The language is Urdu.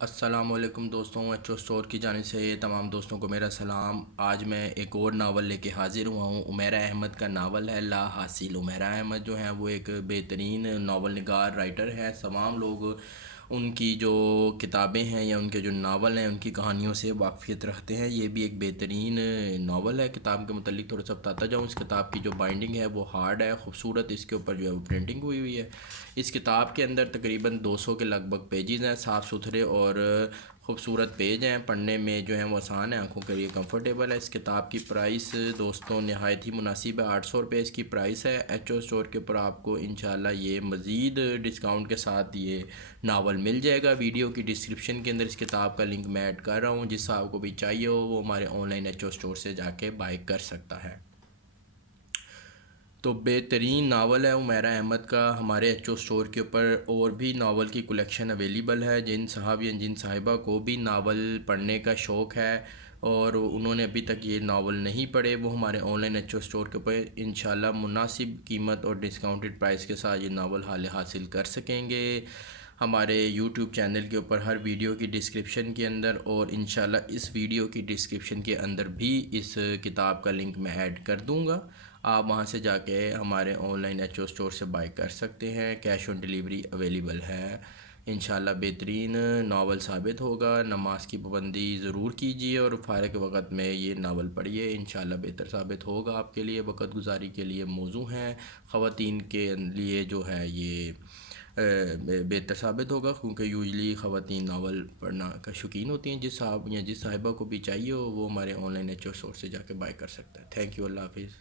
السلام علیکم دوستوں، ایچ او اسٹور کی جانب سے تمام دوستوں کو میرا سلام۔ آج میں ایک اور ناول لے کے حاضر ہوا ہوں۔ عمیرہ احمد کا ناول ہے لا حاصل۔ عمیرہ احمد جو ہیں وہ ایک بہترین ناول نگار رائٹر ہے۔ تمام لوگ ان کی جو کتابیں ہیں یا ان کے جو ناول ہیں ان کی کہانیوں سے واقفیت رکھتے ہیں۔ یہ بھی ایک بہترین ناول ہے۔ کتاب کے متعلق تھوڑا سا بتاتا جاؤں، اس کتاب کی جو بائنڈنگ ہے وہ ہارڈ ہے، خوبصورت اس کے اوپر جو ہے وہ پرنٹنگ ہوئی ہے۔ اس کتاب کے اندر تقریباً 200 کے لگ بھگ پیجز ہیں، صاف ستھرے اور خوبصورت پیج ہیں، پڑھنے میں جو ہیں وہ آسان ہے، آنکھوں کے لیے کمفرٹیبل ہے۔ اس کتاب کی پرائس دوستوں نہایت ہی مناسب ہے، 800 روپے اس کی پرائس ہے۔ ایچ او اسٹور کے اوپر آپ کو انشاءاللہ یہ مزید ڈسکاؤنٹ کے ساتھ یہ ناول مل جائے گا۔ ویڈیو کی ڈسکرپشن کے اندر اس کتاب کا لنک میں ایڈ کر رہا ہوں، جس صاحب کو بھی چاہیے ہو وہ ہمارے online H O store سے جا کے بائی کر سکتا ہے۔ تو بہترین ناول ہے عمیرہ احمد کا۔ ہمارے ایچ او اسٹور کے اوپر اور بھی ناول کی کلیکشن اویلیبل ہے۔ جن صاحب یا جن صاحبہ کو بھی ناول پڑھنے کا شوق ہے اور انہوں نے ابھی تک یہ ناول نہیں پڑھے، وہ ہمارے online H O store کے اوپر انشاءاللہ مناسب قیمت اور ڈسکاؤنٹڈ پرائس کے ساتھ یہ ناول حاصل کر سکیں گے۔ ہمارے یوٹیوب چینل کے اوپر ہر ویڈیو کی ڈسکرپشن کے اندر اور انشاءاللہ اس ویڈیو کی ڈسکرپشن کے اندر بھی اس کتاب کا لنک میں ایڈ کر دوں گا۔ آپ وہاں سے جا کے ہمارے online H O store سے بائی کر سکتے ہیں، کیش آن ڈیلیوری اویلیبل ہے۔ انشاءاللہ بہترین ناول ثابت ہوگا۔ نماز کی پابندی ضرور کیجیے اور فارغ وقت میں یہ ناول پڑھیے، انشاءاللہ بہتر ثابت ہوگا آپ کے لیے۔ وقت گزاری کے لیے موزوں ہیں، خواتین کے لیے جو ہے یہ بہتر ثابت ہوگا، کیونکہ یوزلی خواتین ناول پڑھنا کا شوقین ہوتی ہیں۔ جس صاحب یا جس صاحبہ کو بھی چاہیے ہو وہ ہمارے online H O store سے جا کے بائی کر سکتا ہے۔ تھینک یو، اللہ حافظ۔